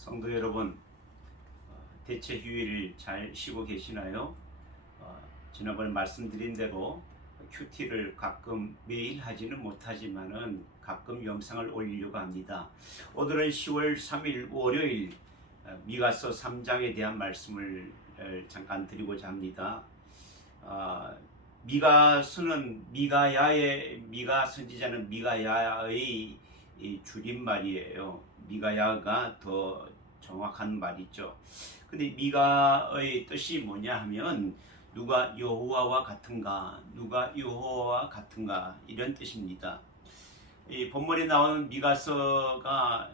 성도 여러분, 대체 휴일 잘 쉬고 계시나요? 지난번에 말씀드린 대로 큐티를 가끔 매일 하지는 못하지만은 가끔 영상을 올리려고 합니다. 오늘은 10월 3일 월요일 미가서 3장에 대한 말씀을 잠깐 드리고자 합니다. 미가서는 미가 선지자는 미가야의 줄임말이에요. 미가야가 더 정확한 말이죠. 근데 미가의 뜻이 뭐냐 하면 누가 여호와와 같은가, 누가 여호와와 같은가 이런 뜻입니다. 이 본문에 나오는 미가서가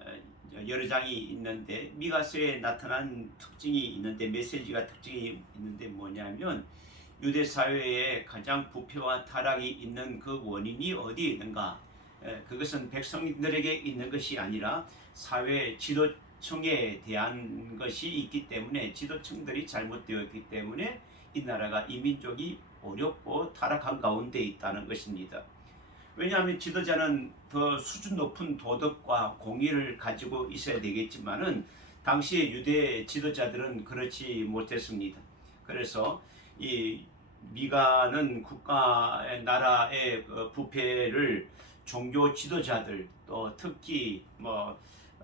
여러 장이 있는데 미가서에 나타난 특징이 있는데 메시지가 특징이 있는데 뭐냐면 유대 사회에 가장 부패와 타락이 있는 그 원인이 어디에 있는가? 그것은 백성들에게 있는 것이 아니라 사회 지도층에 대한 것이 있기 때문에 지도층들이 잘못되어 있기 때문에 이 나라가 이 민족이 어렵고 타락한 가운데 있다는 것입니다. 왜냐하면 지도자는 더 수준 높은 도덕과 공의를 가지고 있어야 되겠지만은 당시의 유대 지도자들은 그렇지 못했습니다. 그래서 이 미가는 국가의 나라의 부패를 종교 지도자들 또 특히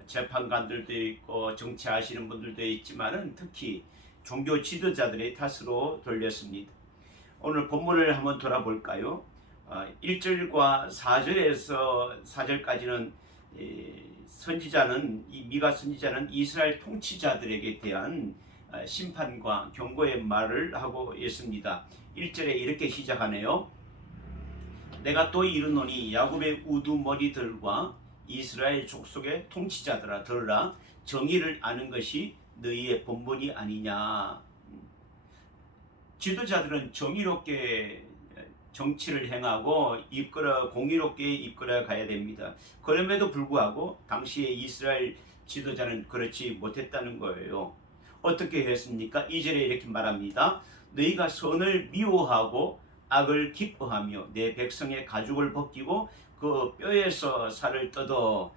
재판관들도 있고 정치하시는 분들도 있지만은 특히 종교 지도자들의 탓으로 돌렸습니다. 오늘 본문을 한번 돌아볼까요? 1절과 4절에서 4절까지는 이 미가 선지자는 이스라엘 통치자들에게 대한 심판과 경고의 말을 하고 있습니다. 1절에 이렇게 시작하네요. 내가 또 이르노니 야곱의 우두머리들과 이스라엘 족속의 통치자들아 들으라. 정의를 아는 것이 너희의 본분이 아니냐. 지도자들은 정의롭게 정치를 행하고 공의롭게 이끌어 가야 됩니다. 그럼에도 불구하고 당시에 이스라엘 지도자는 그렇지 못했다는 거예요. 어떻게 했습니까? 2절에 이렇게 말합니다. 너희가 선을 미워하고 악을 기뻐하며 내 백성의 가죽을 벗기고 그 뼈에서 살을 뜯어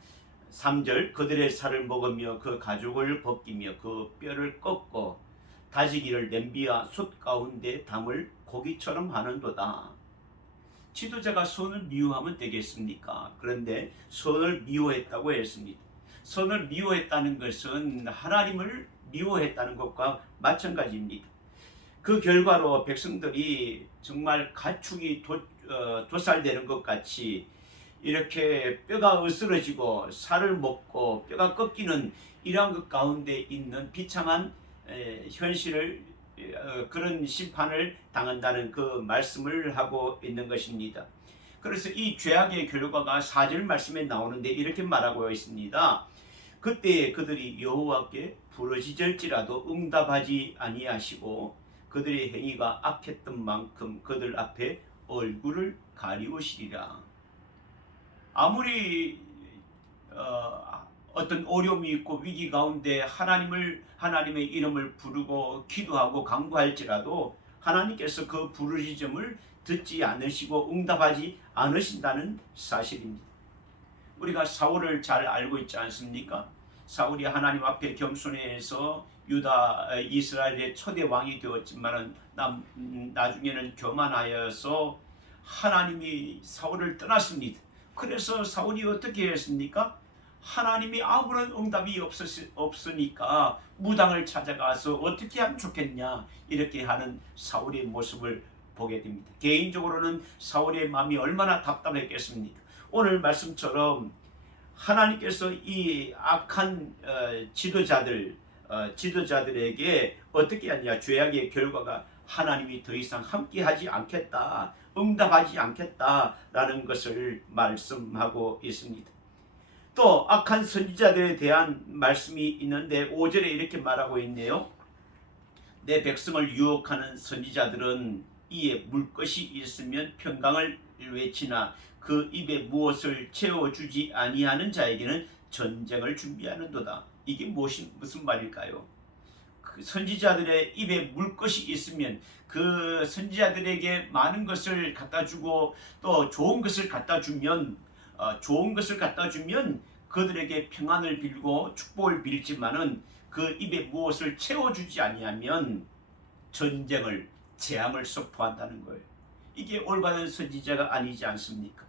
3절 그들의 살을 먹으며 그 가죽을 벗기며 그 뼈를 꺾고 다지기를 냄비와 숯 가운데 담을 고기처럼 하는도다. 지도자가 선을 미워하면 되겠습니까? 그런데 선을 미워했다고 했습니다. 선을 미워했다는 것은 하나님을 미워했다는 것과 마찬가지입니다. 그 결과로 백성들이 정말 가축이 도살되는 것 같이 이렇게 뼈가 으스러지고 살을 먹고 뼈가 꺾이는 이러한 것 가운데 있는 비참한 현실을 그런 심판을 당한다는 그 말씀을 하고 있는 것입니다. 그래서 이 죄악의 결과가 4절 말씀에 나오는데 이렇게 말하고 있습니다. 그때 그들이 여호와께 부르짖을지라도 응답하지 아니하시고 그들의 행위가 악했던 만큼 그들 앞에 얼굴을 가리우시리라. 아무리 어떤 어려움이 있고 위기 가운데 하나님의 이름을 부르고 기도하고 간구할지라도 하나님께서 그 부르짖음을 듣지 않으시고 응답하지 않으신다는 사실입니다. 우리가 사울을 잘 알고 있지 않습니까? 사울이 하나님 앞에 겸손해서 이스라엘의 초대 왕이 되었지만은 나중에는 교만하여서 하나님이 사울을 떠났습니다. 그래서 사울이 어떻게 했습니까? 하나님이 아무런 응답이 없으니까 무당을 찾아가서 어떻게 하면 좋겠냐 이렇게 하는 사울의 모습을 보게 됩니다. 개인적으로는 사울의 마음이 얼마나 답답했겠습니까? 오늘 말씀처럼 하나님께서 이 악한 지도자들에게 어떻게 하냐. 죄악의 결과가 하나님이 더 이상 함께하지 않겠다, 응답하지 않겠다라는 것을 말씀하고 있습니다. 또 악한 선지자들에 대한 말씀이 있는데 5절에 이렇게 말하고 있네요. 내 백성을 유혹하는 선지자들은 이에 물 것이 있으면 평강을 외치나 그 입에 무엇을 채워주지 아니하는 자에게는 전쟁을 준비하는도다. 이게 무슨 말일까요? 그 선지자들의 입에 물 것이 있으면 그 선지자들에게 많은 것을 갖다 주고 또 좋은 것을 갖다 주면 그들에게 평안을 빌고 축복을 빌지만은 그 입에 무엇을 채워주지 아니하면 전쟁을, 재앙을 선포한다는 거예요. 이게 올바른 선지자가 아니지 않습니까?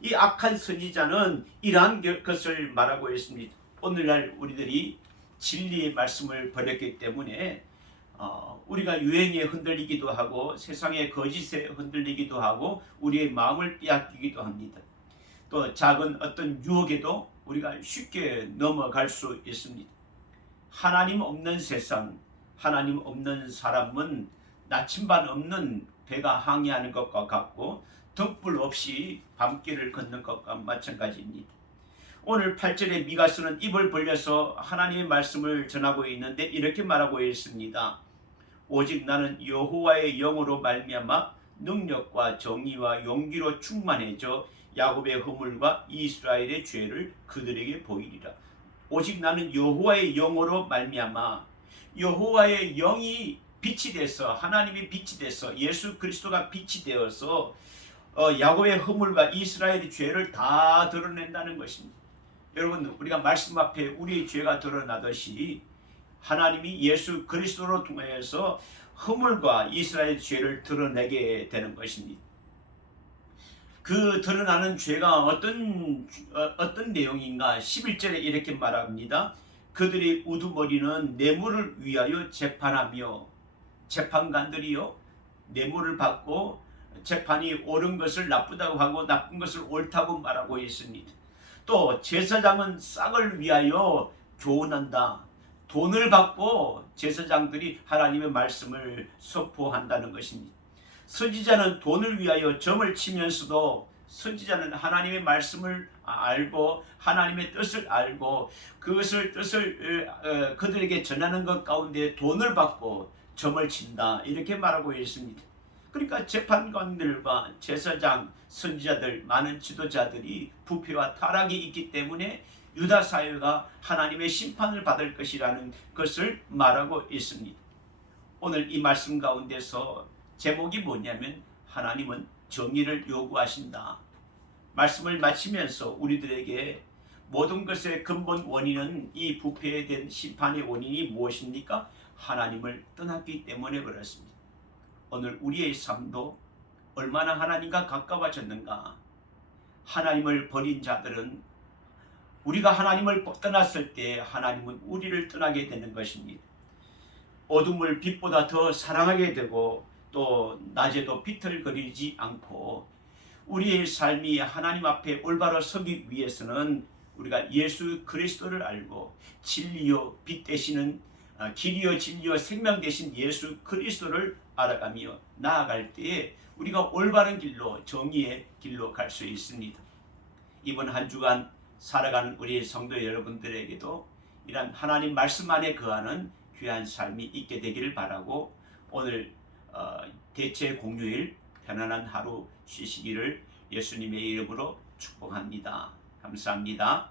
이 악한 선지자는 이러한 것을 말하고 있습니다. 오늘날 우리들이 진리의 말씀을 버렸기 때문에 우리가 유행에 흔들리기도 하고 세상의 거짓에 흔들리기도 하고 우리의 마음을 빼앗기기도 합니다. 또 작은 어떤 유혹에도 우리가 쉽게 넘어갈 수 있습니다. 하나님 없는 세상, 하나님 없는 사람은 나침반 없는 배가 항해하는 것과 같고 등불 없이 밤길을 걷는 것과 마찬가지입니다. 오늘 8절에 미가서는 입을 벌려서 하나님의 말씀을 전하고 있는데 이렇게 말하고 있습니다. 오직 나는 여호와의 영으로 말미암아 능력과 정의와 용기로 충만해져 야곱의 허물과 이스라엘의 죄를 그들에게 보이리라. 오직 나는 여호와의 영으로 말미암아, 여호와의 영이 빛이 돼서, 하나님이 빛이 돼서, 예수 그리스도가 빛이 되어서 야곱의 허물과 이스라엘의 죄를 다 드러낸다는 것입니다. 여러분, 우리가 말씀 앞에 우리의 죄가 드러나듯이 하나님이 예수 그리스도로 통하여서 허물과 이스라엘 죄를 드러내게 되는 것입니다. 그 드러나는 죄가 어떤 내용인가? 11절에 이렇게 말합니다. 그들의 우두머리는 뇌물을 위하여 재판하며, 재판관들이요 뇌물을 받고 재판이 옳은 것을 나쁘다고 하고 나쁜 것을 옳다고 말하고 있습니다. 또 제사장은 싹을 위하여 교훈한다. 돈을 받고 제사장들이 하나님의 말씀을 선포한다는 것입니다. 선지자는 돈을 위하여 점을 치면서도 선지자는 하나님의 말씀을 알고 하나님의 뜻을 알고 그것을 뜻을 그들에게 전하는 것 가운데 돈을 받고 점을 친다, 이렇게 말하고 있습니다. 그러니까 재판관들과 제사장, 선지자들, 많은 지도자들이 부패와 타락이 있기 때문에 유다 사회가 하나님의 심판을 받을 것이라는 것을 말하고 있습니다. 오늘 이 말씀 가운데서 제목이 뭐냐면 하나님은 정의를 요구하신다. 말씀을 마치면서 우리들에게 모든 것의 근본 원인은, 이 부패에 된 심판의 원인이 무엇입니까? 하나님을 떠났기 때문에 그렇습니다. 오늘 우리의 삶도 얼마나 하나님과 가까워졌는가? 하나님을 버린 자들은, 우리가 하나님을 떠났을 때 하나님은 우리를 떠나게 되는 것입니다. 어둠을 빛보다 더 사랑하게 되고 또 낮에도 비틀거리지 않고 우리의 삶이 하나님 앞에 올바로 서기 위해서는 우리가 예수 그리스도를 알고 진리요 빛 되시는, 길이요 진리요 생명 되신 예수 그리스도를 알아가며 나아갈 때에 우리가 올바른 길로, 정의의 길로 갈 수 있습니다. 이번 한 주간 살아가는 우리 성도 여러분들에게도 이런 하나님 말씀 안에 거하는 귀한 삶이 있게 되기를 바라고, 오늘 대체 공휴일 편안한 하루 쉬시기를 예수님의 이름으로 축복합니다. 감사합니다.